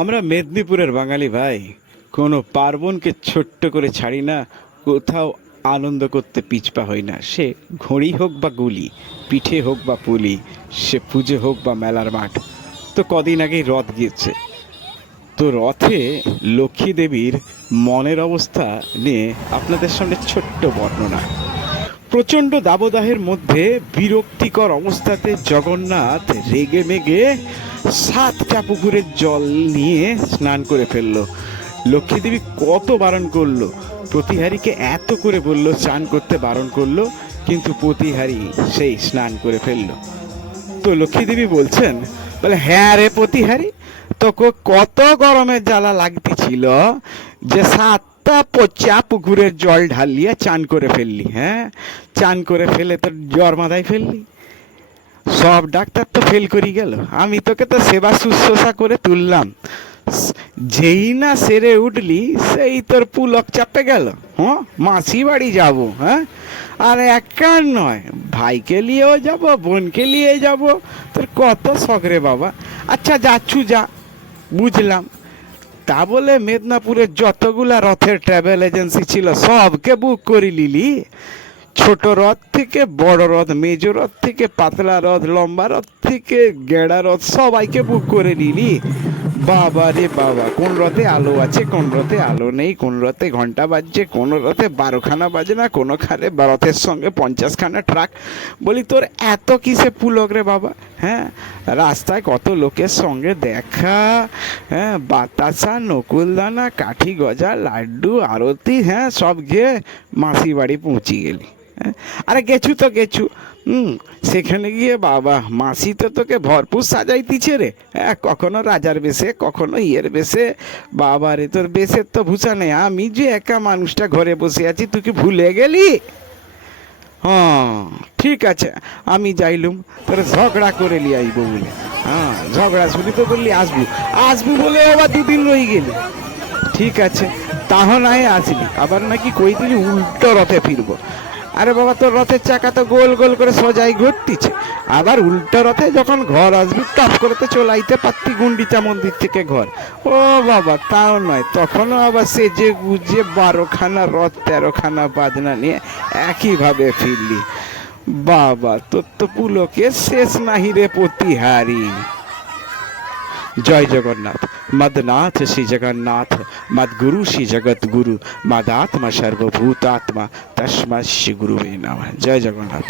আমরা মেদিনীপুরের বাঙালি ভাই, কোনো পার্বণকে ছোট্ট করে ছাড়ি না, কোথাও আনন্দ করতে পিছপা হই না। সে ঘড়ি হোক বা গুলি, পিঠে হোক বা পুলি, সে পুজো হোক বা মেলার মাঠ। তো কদিন আগেই রথ গিয়েছে, তো রথে লক্ষ্মী দেবীর মনের অবস্থা নিয়ে আপনাদের সামনে ছোট্ট বর্ণনা। প্রচণ্ড দাবদাহের মধ্যে বিরক্তিকর অবস্থাতে জগন্নাথ রেগে মেগে 7টা পুকুরের জল নিয়ে স্নান করে ফেললো। লক্ষ্মীদেবী কত বারণ করলো, প্রতিহারীকে এত করে বলল স্নান করতে বারণ করলো, কিন্তু প্রতিহারী সেই স্নান করে ফেললো। তো লক্ষ্মীদেবী বলছেন, বলে হ্যাঁ রে প্রতিহারী, তোকে কত গরমের জ্বালা লাগতেছিল যে 7টা পচা পুকুরের জল ঢালিয়ে চান করে ফেললি। হ্যাঁ, চান করে ফেলে তোর জ্বর মাথায় ফেললি, সব ডাক্তার তো ফেল করি গেল, আমি তোকে তো সেবা শুশ্রূষা করে তুললাম, যেই না সেরে উঠলি সেই তোর পুলক চাপে গেল। হ্যাঁ, মাসি বাড়ি যাব, হ্যাঁ, আর একা নয়, ভাইকে নিয়েও যাব, বোনকে নিয়ে যাব, তোর কত শখ রে বাবা। আচ্ছা যাচ্ছু যা, বুঝলাম। তা বলে মেদিনীপুরের যতগুলা রথের ট্রাভেল এজেন্সি ছিল সবকে বুক করে নিলি? ছোট রথ থেকে বড় রথ, মেজো রথ থেকে পাতলা রথ, লম্বা রথ থেকে গেড়া রথ, সবাইকে বুক করে নিলি? বাবা রে বাবা, কোন রথে আলো আছে, কোন রথে আলো নেই, কোন রথে ঘন্টা বাজছে, কোন রথে 12খানা বাজে না, কোনো খানে রথের সঙ্গে 50খানা ট্রাক। বলি তোর এত কিসে পুলক রে বাবা? হ্যাঁ, রাস্তায় কত লোকের সঙ্গে দেখা, হ্যাঁ, বাতাসা, নকুলদানা, কাঠি গজা, লাড্ডু, আরতি, হ্যাঁ, সব গিয়ে মাসি বাড়ি পৌঁছে গেলি। হ্যাঁ, আরে গেছু তো গেছু, সেখানে গিয়ে বাবা মাসি তো তোকে ভরপুর সাজাইতিছে রে। হ্যাঁ, কখনো রাজার বেশে, কখনো ইয়ের বেশে। বাবা রে, তোর বেশের তো ভূষা নেই, আমি যে একা মানুষটা ঘরে বসে আছি, তুই কি ভুলে গেলি? হ্যাঁ ঠিক আছে, আমি যাইলুম, তোর ঝগড়া করে লি আইব বলে। হ্যাঁ, ঝগড়া শুনি তো বললি আসবো, আসবো বলে আবার 2 দিন রয়ে গেলি। ঠিক আছে, তাহ নাই আসবি, আবার নাকি কই দিলি উল্টো রথে ফিরবো। আরে বাবা, তোর রথের চাকা তো গোল গোল করে সোজাই ঘুরতিছে, আবার উল্টো রথে যখন ঘর আসবি টপ করে তো চলাইতে পারতি গুন্ডিচা মন্দির থেকে ঘর। ও বাবা, তাও নয়, তখনও আবার সেজে গুজে 12খানা রথ 13খানা বাজনা নিয়ে একইভাবে ফিরলি। বাবা, তোর তো পুলকের শেষ নাহি রে প্রতিহারি। জয় জগন্নাথ। মদনাথ শ্রী জগন্নাথ, মদগুরু শ্রী জগৎগুরু, মদাত্মা সর্বভূতাত্মা, তস্মৈ শ্রী গুরুবে নমঃ। জয় জগন্নাথ।